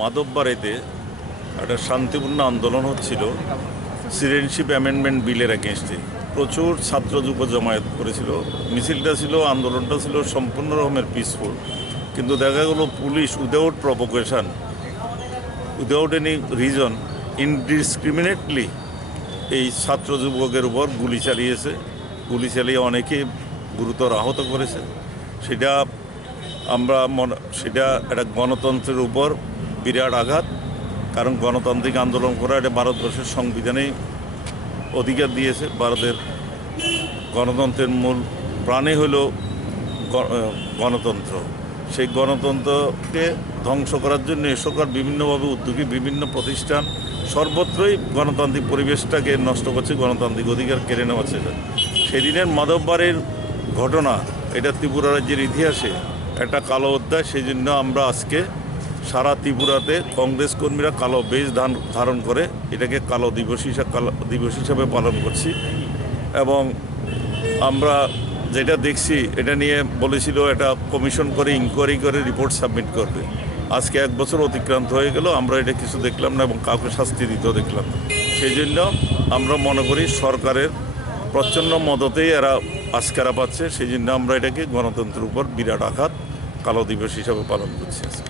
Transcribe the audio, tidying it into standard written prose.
মাধববাড়িতে একটা শান্তিপূর্ণ আন্দোলন হচ্ছিল সিটিজেনশিপ অ্যামেন্ডমেন্ট বিলের এগেনস্টে। প্রচুর ছাত্র যুব জমায়েত করেছিল। মিছিলটা ছিল, আন্দোলনটা ছিল সম্পূর্ণ রকমের পিসফুল, কিন্তু দেখা গেল police without provocation, without any reason, indiscriminately এই ছাত্র যুবকের উপর গুলি চালিয়েছে। গুলি চালিয়ে অনেকে গুরুতর আহত করেছে। সেটা সেটা একটা গণতন্ত্রের উপর বিরাট আঘাত। কারণ গণতান্ত্রিক আন্দোলন করা এটা ভারতবর্ষের সংবিধানেই অধিকার দিয়েছে। ভারতের গণতন্ত্রের মূল প্রাণে হলো গণতন্ত্র। সেই গণতন্ত্রকে ধ্বংস করার জন্য এ সরকার বিভিন্নভাবে উদ্যোগী, বিভিন্ন প্রতিষ্ঠান সর্বত্রই গণতান্ত্রিক পরিবেশটাকে নষ্ট করছে, গণতান্ত্রিক অধিকার কেড়ে নেওয়া হচ্ছে। সেদিনের মাধববাড়ির ঘটনা এটা ত্রিপুরা রাজ্যের ইতিহাসে একটা কালো অধ্যায়। সেই জন্য আমরা আজকে সারা ত্রিপুরাতে কংগ্রেস কর্মীরা কালো বেশ ধারণ করে এটাকে কালো দিবস হিসাবে পালন করছি। এবং আমরা যেটা দেখছি এটা নিয়ে বলেছিল একটা কমিশন করে ইনকোয়ারি করে রিপোর্ট সাবমিট করবে। আজকে 1 বছর অতিক্রান্ত হয়ে গেল, আমরা এটা কিছু দেখলাম না এবং কাউকে শাস্তি দিতেও দেখলাম না। সেই জন্য আমরা মনে করি সরকারের প্রচ্ছন্ন মদতেই এরা আস্কারা পাচ্ছে। সেই জন্য আমরা এটাকে গণতন্ত্রের উপর বিরাট আঘাত, কালো দিবস হিসাবে পালন করছি আজকে।